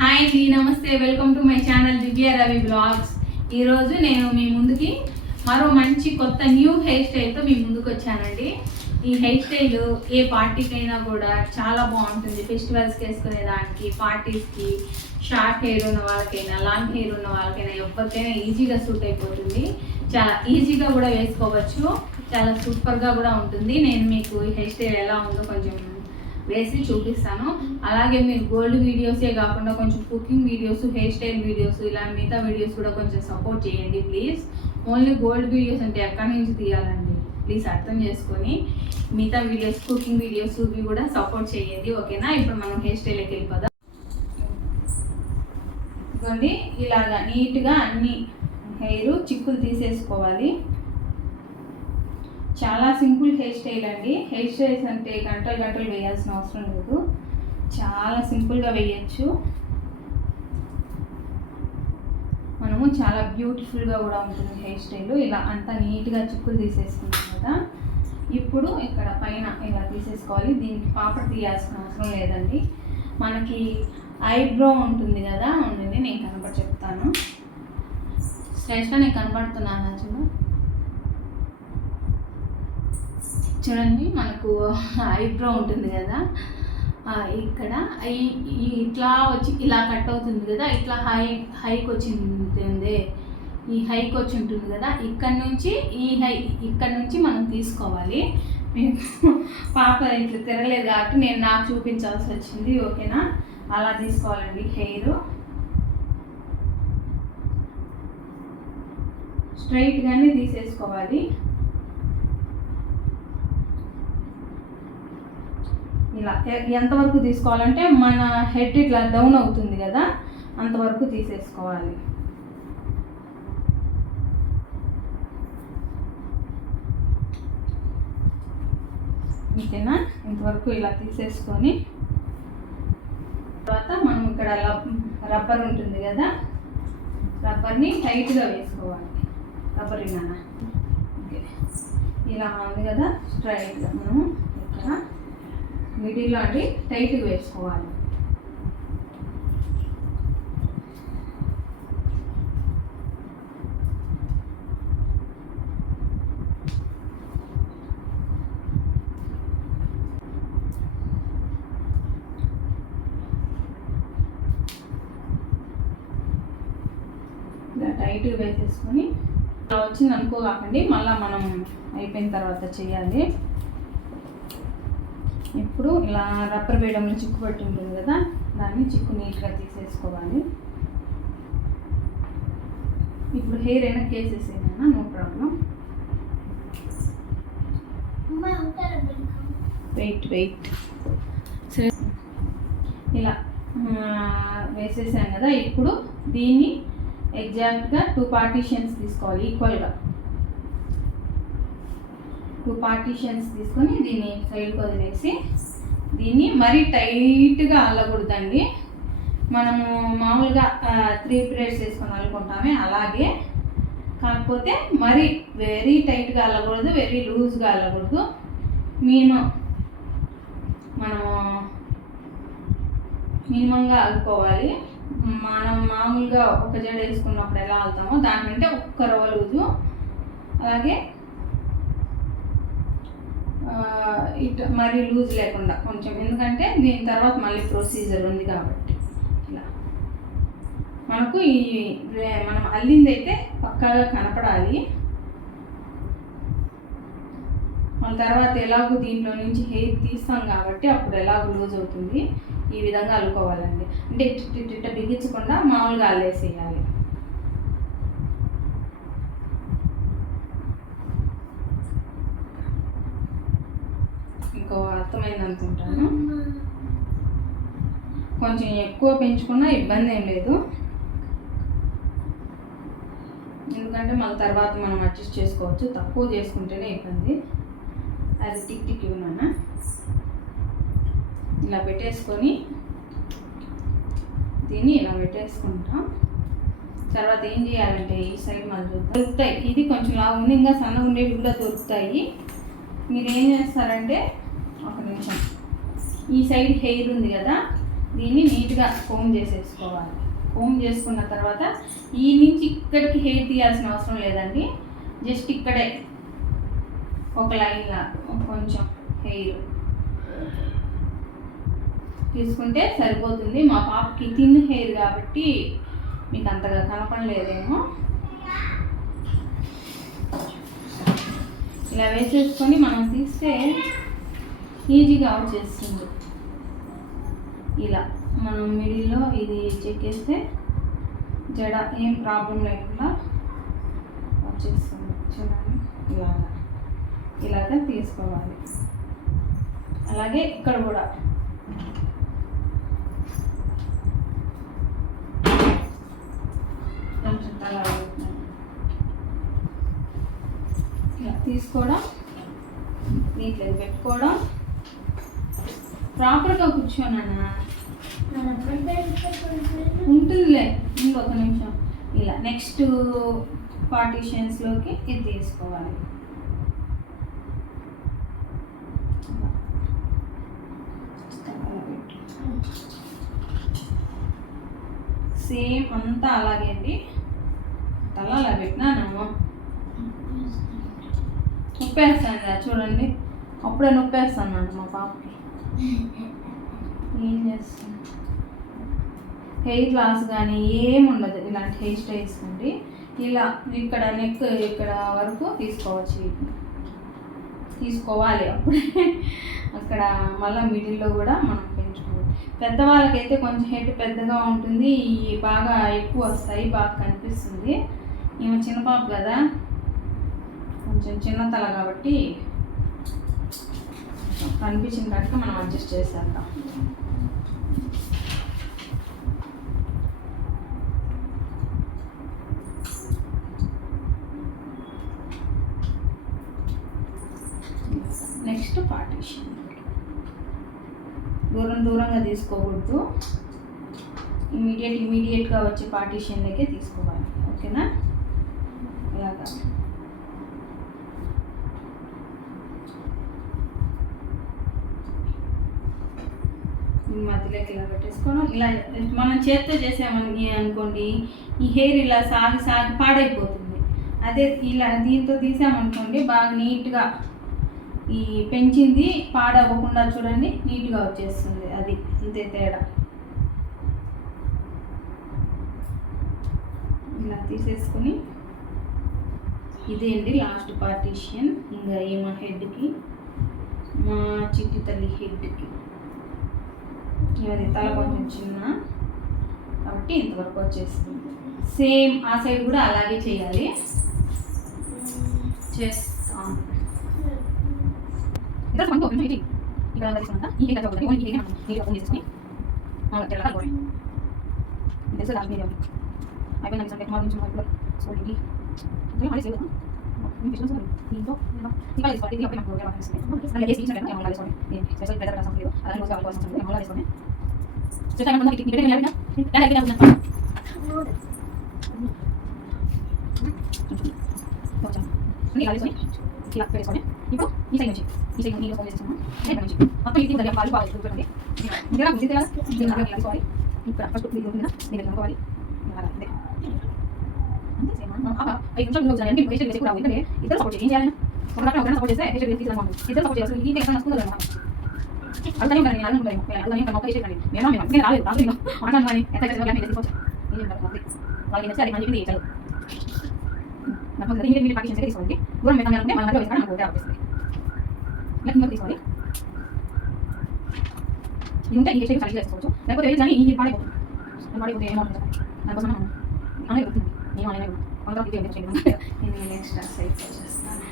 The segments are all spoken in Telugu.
హాయ్ అండి, నమస్తే. Welcome to my channel Divya Ravi blogs. ఈరోజు నేను మీ ముందుకి మరో మంచి కొత్త న్యూ హెయిర్ స్టైల్తో మీ ముందుకు వచ్చానండి. ఈ హెయిర్ స్టైల్ ఏ పార్టీకైనా కూడా చాలా బాగుంటుంది. ఫెస్టివల్స్కి వేసుకునేదానికి, పార్టీస్కి, షార్ట్ హెయిర్ ఉన్న వాళ్ళకైనా, లాంగ్ హెయిర్ ఉన్న వాళ్ళకైనా, ఎవరికైనా ఈజీగా సూట్ అయిపోతుంది. చాలా ఈజీగా కూడా వేసుకోవచ్చు. చాలా సూపర్గా కూడా ఉంటుంది. నేను మీకు ఈ హెయిర్ స్టైల్ ఎలా ఉందో కొంచెం వేసి చూపిస్తాను. అలాగే మీరు గోల్డ్ వీడియోసే కాకుండా కొంచెం cooking videos, hair style videos, ఇలా మిగతా వీడియోస్ కూడా కొంచెం సపోర్ట్ చేయండి ప్లీజ్. ఓన్లీ గోల్డ్ వీడియోస్ అంటే ఎక్కడి నుంచి తీయాలండి, ప్లీజ్ అర్థం చేసుకొని మిగతా వీడియోస్, కుకింగ్ వీడియోస్ ఇవి కూడా సపోర్ట్ చేయండి, ఓకేనా? ఇప్పుడు మనం హెయిర్ స్టైల్కి వెళ్ళిపోదాం. ఇదిగోండి, ఇలాగా నీట్గా అన్ని హెయిర్ చిక్కులు తీసేసుకోవాలి. చాలా సింపుల్ హెయిర్ స్టైల్ అండి. హెయిర్ స్టైల్స్ అంటే గంటలు గంటలు వేయాల్సిన అవసరం లేదు, చాలా సింపుల్గా వేయచ్చు. మనము చాలా బ్యూటిఫుల్గా కూడా ఉంటుంది హెయిర్ స్టైల్. ఇలా అంతా నీట్గా చిక్కులు తీసేసుకున్నాం కదా. ఇప్పుడు ఇక్కడ పైన ఇలా తీసేసుకోవాలి. దీనికి పాపడ్ తీయాల్సిన అవసరం లేదండి. మనకి ఐబ్రో ఉంటుంది కదా, ఉండండి నేను కనబడి చెప్తాను. శ్రేష్ఠ నేను కనబడుతున్నాను చూడండి. మనకు ఐబ్రో ఉంటుంది కదా, ఇక్కడ ఇట్లా వచ్చి ఇలా కట్ అవుతుంది కదా, ఇట్లా హైకి వచ్చింది. ఈ హైకి వచ్చి ఉంటుంది కదా, ఇక్కడ నుంచి మనం తీసుకోవాలి. పాప ఇట్లా తిరగలేదు కాబట్టి నాకు చూపించాల్సి వచ్చింది, ఓకేనా? అలా తీసుకోవాలండి హెయిర్. స్ట్రైట్గానే తీసేసుకోవాలి. ఇలా ఎంతవరకు తీసుకోవాలంటే మన హెడ్ ఇట్లా డౌన్ అవుతుంది కదా, అంతవరకు తీసేసుకోవాలి. ఓకేనా? ఇంతవరకు ఇలా తీసేసుకొని తర్వాత మనం ఇక్కడ రబ్బర్ ఉంటుంది కదా, రబ్బర్ని టైట్గా వేసుకోవాలి. రబ్బర్ ఇలానా, ఓకే, ఇలా ఉంది కదా. స్ట్రైట్గా మనం ఇక్కడ మిడిల్లో అంటే టైట్గా వేసుకోవాలి. ఇలా టైట్గా వేసేసుకొని ఇలా వచ్చింది అనుకోకండి, మళ్ళీ మనం అయిపోయిన తర్వాత చేయాలి. ఇప్పుడు ఇలా రబ్బర్ వేయడంలో చిక్కు పట్టి ఉంటుంది కదా, దాన్ని చిక్కు నీట్గా తీసేసుకోవాలి. ఇప్పుడు హెయిర్ అయినా కేసేసేనా, నో ప్రాబ్లం. వెయిట్ ఇలా వేసేసాం కదా. ఇప్పుడు దీన్ని ఎగ్జాక్ట్గా 2 పార్టీషన్స్ తీసుకోవాలి. ఈక్వల్గా 2 పార్టీషన్స్ తీసుకొని దీన్ని సైడ్కి వదిలేసి, దీన్ని మరీ టైట్గా అల్లకూడదండి. మనము మామూలుగా 3 ప్లేట్స్ వేసుకొని అల్లుకుంటామే అలాగే, కాకపోతే మరీ వెరీ టైట్గా అల్లకూడదు, వెరీ లూజ్గా అల్లకూడదు. మినిమంగా అల్లుకోవాలి. మనం మామూలుగా ఒక జడ వేసుకున్నప్పుడు ఎలా అల్లుతామో దానికంటే ఒక్క రవ్వ లూజు. అలాగే ఇటు మరీ లూజ్ లేకుండా కొంచెం, ఎందుకంటే దీని తర్వాత మళ్ళీ ప్రొసీజర్ ఉంది కాబట్టి. ఇలా మనకు మనం అల్లింది అయితే పక్కాగా కనపడాలి. మన తర్వాత ఎలాగో దీంట్లో నుంచి హెయిర్ తీస్తాం కాబట్టి అప్పుడు ఎలాగో లూజ్ అవుతుంది. ఈ విధంగా అల్లుకోవాలండి. అంటే ఇట్ట బిగించకుండా మామూలుగా అల్లేసేయాలి. ఇంకో అర్థమైంది అనుకుంటాను. కొంచెం ఎక్కువ పెంచుకున్నా ఇబ్బంది ఏం లేదు, ఎందుకంటే మళ్ళీ తర్వాత మనం అడ్జస్ట్ చేసుకోవచ్చు. తక్కువ చేసుకుంటేనే ఇబ్బంది. అది టిక్ ఇవ్వనా, ఇలా పెట్టేసుకొని దీన్ని ఇలా పెట్టేసుకుంటాం. తర్వాత ఏం చేయాలంటే ఈ సైడ్ మళ్ళీ దొరుకుతాయి. ఇది కొంచెం లాగా ఉంది, ఇంకా సన్నగా ఉండేవి కూడా దొరుకుతాయి. మీరు ఏం చేస్తారంటే, ఒక నిమిషం, ఈ సైడ్ హెయిర్ ఉంది కదా, దీన్ని నీట్గా కోమ్ చేసేసుకోవాలి. కోమ్ చేసుకున్న తర్వాత ఈ నుంచి ఇక్కడికి హెయిర్ తీయాల్సిన అవసరం లేదండి. జస్ట్ ఇక్కడే ఒక లైన్లా కొంచెం హెయిర్ తీసుకుంటే సరిపోతుంది. మా పాపకి థిన్ హెయిర్ కాబట్టి మీకు అంతగా కనపడలేదేమో. ఇలా వేసేసుకొని మనం తీస్తే ఈజీగా వచ్చేస్తుంది. ఇలా మనం మిడిల్లో ఇది చెక్కేస్తే జడ ఏం ప్రాబ్లం లేకుండా వచ్చేస్తుంది. చూడండి ఇలాగా తీసుకోవాలి. అలాగే ఇక్కడ కూడా కొంచెం తల ఇలా తీసుకోవడం, నీట్గా పెట్టుకోవడం, ప్రాపర్గా కూర్చోనన్నా ఉంటుందిలే. ఇంకొక నిమిషం ఇలా నెక్స్ట్ పార్టీషన్స్లోకి ఇది తీసుకోవాలి. సేమ్ అంతా అలాగే అండి. తల అలా పెట్టినాను, నొప్పేస్తాను చూడండి. అప్పుడే నొప్పేస్తాను మా పాపకి. ఏం చేస్తాను, హెయిర్ లాస్ కానీ ఏముండదు ఇలాంటి హెయిర్ స్టైల్స్ అండి. ఇలా ఇక్కడ నెక్ ఇక్కడ వరకు తీసుకోవాలి. అప్పుడే అక్కడ మళ్ళీ మిడిల్లో కూడా మనం పెంచుకోవాలి. పెద్దవాళ్ళకైతే కొంచెం హెడ్ పెద్దగా ఉంటుంది, బాగా ఎక్కువ వస్తాయి, బాగా కనిపిస్తుంది. ఈమె చిన్న పాప కదా, కొంచెం చిన్న తల కాబట్టి కనిపించిన కనుక మనం అడ్జస్ట్ చేసేద్దాం. నెక్స్ట్ పార్టీషన్ దూరంగా తీసుకోకూడదు. ఇమీడియట్గా వచ్చే పార్టీషన్లకే తీసుకోవాలి. ఓకేనా? ఇలాగా మధ్యలోకి ఇలా పెట్టేసుకోవడం. ఇలా మనం చేత్తో చేసామని అనుకోండి, ఈ హెయిర్ ఇలా సాగి పాడైపోతుంది. అదే ఇలా దీంతో తీసామనుకోండి, బాగా నీట్గా ఈ పెంచింది పాడవ్వకుండా చూడండి నీట్గా వచ్చేస్తుంది. అది అంతే తేడా. ఇలా తీసేసుకుని ఇదే అండి లాస్ట్ పార్టీషన్. ఇంకా మా హెడ్కి, మా చిట్టి తల్లి హెడ్కి ఇది తల కొంచెం చిన్న కాబట్టి ఇంతవరకు వచ్చేస్తుంది. సేమ్ ఆ సైడ్ కూడా అలాగే చేయాలి. చేస్తాను. ఇలా పెట్టుకొని ఇప్పుడు ఈ సైడ్ నుంచి నీళ్ళు వేసేసాము. మొత్తం ఇది దగ్గర పాలు బాగా చూడండి. ఇలా గుర్తి కదా తీసుకోవాలి. ఇక్కడ ఫస్ట్ ఇది ఉంటుంది, దీన్ని కనుక్కోవాలి. అంతే సేమ్ 5 నిమిషాలు అన్ని పేషెంట్ వేసి కూడా ఎందుకంటే ఇద్దరు సపోర్ట్ ఏం చేయాలి? ఒకరిని సపోర్ట్ చేస్తే పేషెంట్ తీసుకున్నాము. ఇద్దరు సపోర్ట్ చేయాలి. ఈ ఎక్కడ నచ్చుతుందో కదా అలానే ఉంటాయి. అలానే ఉంటాయి. అలానే ఇంకా మొక్క చేసేయండి. మేము రాలేదు మాట్లాడు కానీ ఎంత చేయాలి తీసుకోవచ్చు. ఏం చేయాలి వాళ్ళకి నచ్చి అది మంచి చేయాలి. నాకు ఇంగ్లీష్ పార్టీషన్ తీసుకోండి. దూరం పెట్టాలంటే మన మధ్య వేసుకొని నాకు ఆపిస్తుంది. ఇలా తీసుకోవాలి. ఇది ఉంటే ఈ షేప్ సరిగ్గా చేసుకోవచ్చు. లేకపోతే కానీ ఈ పాడైపోతుంది ఏమవుతుంది దానికోసం అలాగే గుర్తుంది. నేను అలాగే నెక్స్ట్ సైడ్ చేస్తాను.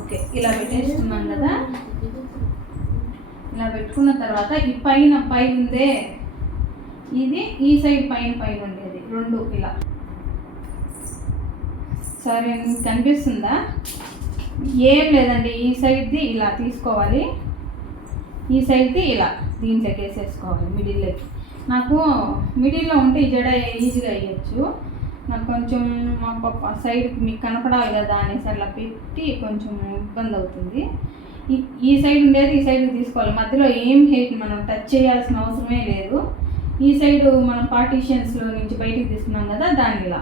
ఓకే, ఇలా పెట్టేస్తున్నాం కదా. ఇలా పెట్టుకున్న తర్వాత ఈ పైన ఉందే ఇది, ఈ సైడ్ పైన ఉండేది రెండు ఇలా. సరే కనిపిస్తుందా? ఏం లేదండి, ఈ సైడ్ది ఇలా తీసుకోవాలి, ఈ సైడ్ది ఇలా దీంట్లోకి వేసేసుకోవాలి మిడిల్లోకి. నాకు మిడిల్లో ఉంటే ఈ జడ ఈజీగా వేయచ్చు. నాకు కొంచెం మా సైడ్ మీకు కనపడాలి కదా అనేసి అలా పెట్టి కొంచెం ఇబ్బంది అవుతుంది. ఈ సైడ్ ఉండేది ఈ సైడ్ తీసుకోవాలి. మధ్యలో ఏం హెయిర్ మనం టచ్ చేయాల్సిన అవసరమే లేదు. ఈ సైడ్ మనం పార్టీషన్స్లో నుంచి బయటికి తీసుకున్నాం కదా, దాన్ని ఇలా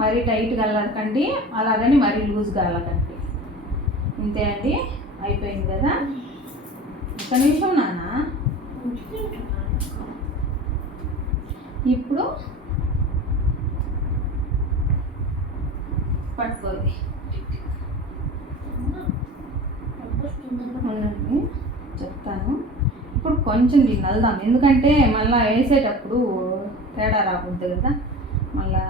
మరీ టైట్గా అల్లకండి, అలాగని మరీ లూజ్గా అల్లకండి. ఇంతే అండి, అయిపోయింది కదా. ఒక నిమిషం నాన్న. ఇప్పుడు పట్టుకోండి, ఉండండి చెప్తాను. ఇప్పుడు కొంచెం దీన్ని వెళ్దాం, ఎందుకంటే మళ్ళీ వేసేటప్పుడు తేడా రాకూడదు కదా. మళ్ళా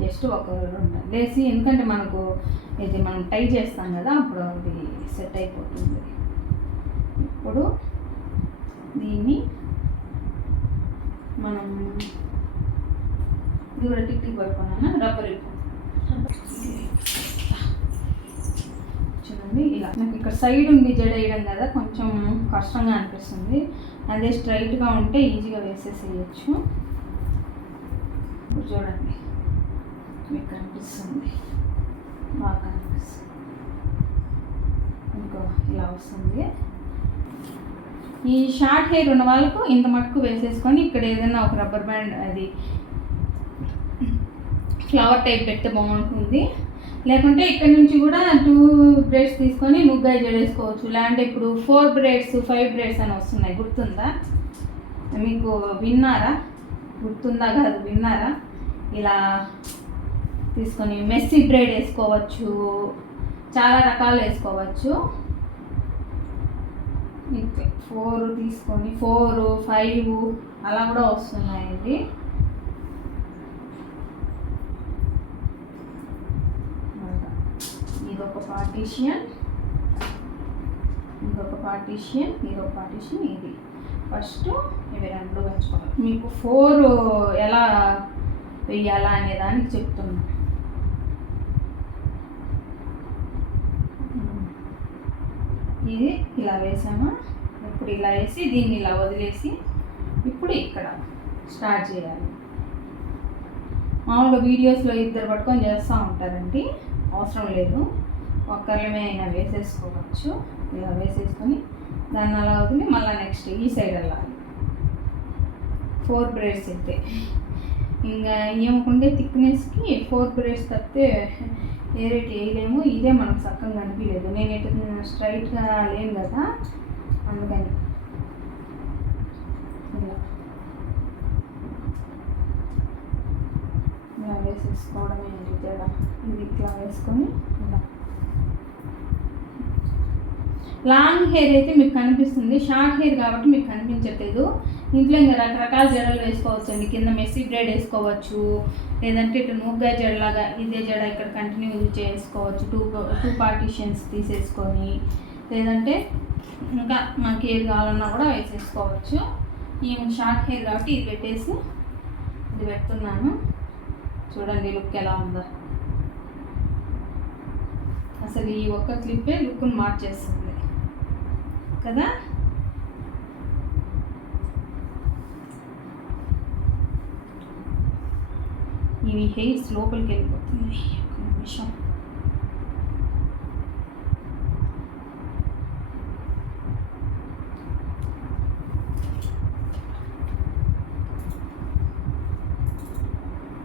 జస్ట్ ఒక రెండు వేసి, ఎందుకంటే మనకు ఇది మనం టై చేస్తాం కదా, అప్పుడు అది సెట్ అయిపోతుంది. ఇప్పుడు దీన్ని మనం ఇది కూడా టిక్కి పడుకున్నాను, రబ్బర్ చూడండి. ఇలా నాకు ఇక్కడ సైడ్ ఉండి జడ వేయడం కదా కొంచెం కష్టంగా అనిపిస్తుంది. అదే స్ట్రైట్గా ఉంటే ఈజీగా వేసేసేయచ్చు. ఇప్పుడు చూడండి, మీకు కనిపిస్తుంది, బాగా కనిపిస్తుంది. ఇంకో ఇలా వస్తుంది. ఈ షార్ట్ హెయిర్ ఉన్న వాళ్ళకు ఇంత మటుకు వేసేసుకొని ఇక్కడ ఏదైనా ఒక రబ్బర్ బ్యాండ్, అది ఫ్లవర్ టైప్ పెడితే బాగుంటుంది. లేకుంటే ఇక్కడ నుంచి కూడా 2 బ్రేడ్స్ తీసుకొని నుగ్గాయ జడేసుకోవచ్చు. లేదంటే ఇప్పుడు 4 బ్రేడ్స్ 5 బ్రేడ్స్ అని వస్తున్నాయి, గుర్తుందా మీకు? విన్నారా? గుర్తుందా కాదు, విన్నారా? ఇలా తీసుకొని మెస్సీ బ్రేడ్ వేసుకోవచ్చు, చాలా రకాలు వేసుకోవచ్చు. 4 తీసుకొని 4, 5 అలా కూడా వస్తున్నాయండి. ఇదొక పార్టీషియన్, ఇదొక పార్టీషియన్, ఇదొక పార్టీషియన్. ఇది ఫస్ట్ ఇవి 2 పెంచుకోవాలి. మీకు 4 ఎలా వెయ్యాలా అనే దానికి చెప్తున్నా. ఇది ఇలా వేసామా, ఇప్పుడు ఇలా వేసి దీన్ని ఇలా వదిలేసి ఇప్పుడు ఇక్కడ స్టార్ట్ చేయాలి. మామూలుగా వీడియోస్లో 2 పట్టుకొని చేస్తూ ఉంటారండి, అవసరం లేదు, ఒక్కరిమే అయినా వేసేసుకోవచ్చు. ఇలా వేసేసుకొని దాన్ని అలా వదిలి మళ్ళీ నెక్స్ట్ ఈ సైడ్ వెళ్ళాలి. 4 బ్రేడ్స్ అయితే ఇంకా ఏమకుంటే థిక్నెస్కి 4 బ్రేడ్స్ తప్పితే ఏ రేట్ వేయలేము. ఇదే మనకు చక్కగా అనిపించలేదు, నేను ఇటు స్ట్రైట్గా లేను కదా, అందుకని ఇలా ఇలా వేసేసుకోవడమే అండి తేడా. ఇది ఇట్లా వేసుకొని ఇలా. లాంగ్ హెయిర్ అయితే మీకు కనిపిస్తుంది, షార్ట్ హెయిర్ కాబట్టి మీకు కనిపించట్లేదు. ఇంట్లో ఇంకా రకరకాల జడలు వేసుకోవచ్చు అండి. కింద మెస్సీ బ్రేడ్ వేసుకోవచ్చు, లేదంటే ఇటు నుగ్గాయ జడలాగా ఇదే జడ ఇక్కడ కంటిన్యూ చేసుకోవచ్చు. 2 పార్టీషన్స్ తీసేసుకొని, లేదంటే ఇంకా మనకి ఏది కావాలన్నా కూడా వేసేసుకోవచ్చు. ఈ షార్ట్ హెయిర్ కాబట్టి ఇది పెట్టేసి ఇది పెడుతున్నాను. చూడండి లుక్ ఎలా ఉందో. అసలు ఈ ఒక్క క్లిప్పే లుక్ను మార్చేస్తుంది కదా. ఇవి హెయిర్స్ లోపలికి వెళ్ళిపోతున్నాయి. ఒక నిమిషం.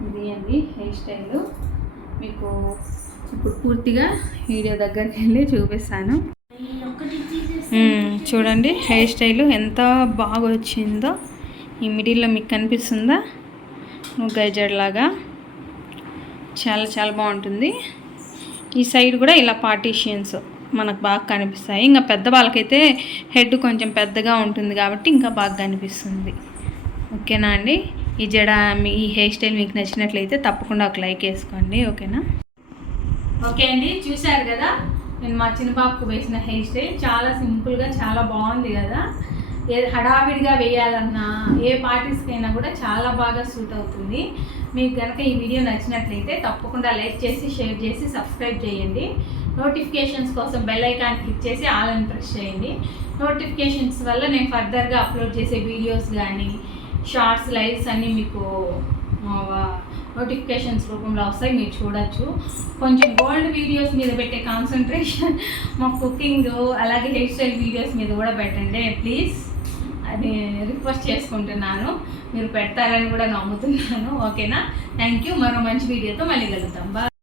ఇది అండి హెయిర్ స్టైల్. మీకు ఇప్పుడు పూర్తిగా వీడియో దగ్గరికి వెళ్ళి చూపిస్తాను. చూడండి హెయిర్ స్టైల్ ఎంత బాగా వచ్చిందో. ఈ మిడిల్లో మీకు కనిపిస్తుందా, నుగ్గాయ జడలాగా చాలా చాలా బాగుంటుంది. ఈ సైడ్ కూడా ఇలా పార్టీషియన్స్ మనకు బాగా కనిపిస్తాయి. ఇంకా పెద్ద వాళ్ళకైతే హెడ్ కొంచెం పెద్దగా ఉంటుంది కాబట్టి ఇంకా బాగా కనిపిస్తుంది. ఓకేనా అండి? ఈ జడ ఈ హెయిర్ స్టైల్ మీకు నచ్చినట్లయితే తప్పకుండా ఒక లైక్ వేసుకోండి. ఓకేనా? ఓకే అండి, చూశారు కదా నేను మా చిన్న పాపకు వేసిన హెయిర్ స్టైల్. చాలా సింపుల్గా చాలా బాగుంది కదా. హడావిడిగా వేయాలన్నా ఏ పార్టీస్కైనా కూడా చాలా బాగా సూట్ అవుతుంది. మీకు కనుక ఈ వీడియో నచ్చినట్లయితే తప్పకుండా లైక్ చేసి, షేర్ చేసి, సబ్స్క్రైబ్ చేయండి. నోటిఫికేషన్స్ కోసం బెల్ ఐకాన్ క్లిక్ చేసి ఆల్ అని ప్రెస్ చేయండి. నోటిఫికేషన్స్ వల్ల నేను ఫర్దర్గా అప్లోడ్ చేసే వీడియోస్ కానీ షార్ట్స్, లైవ్స్ అన్నీ మీకు నోటిఫికేషన్స్ రూపంలో వస్తాయి, మీరు చూడొచ్చు. కొంచెం గోల్డ్ వీడియోస్ మీద పెట్టే కాన్సన్ట్రేషన్ మా కుకింగ్ అలాగే హెయిర్ స్టైల్ వీడియోస్ మీద కూడా పెట్టండి ప్లీజ్, అది రిక్వెస్ట్ చేసుకుంటున్నాను. మీరు పెడతారని కూడా నమ్ముతున్నాను. ఓకేనా? Thank you. మరో మంచి వీడియోతో మళ్ళీ కలుగుతాం. బాయ్.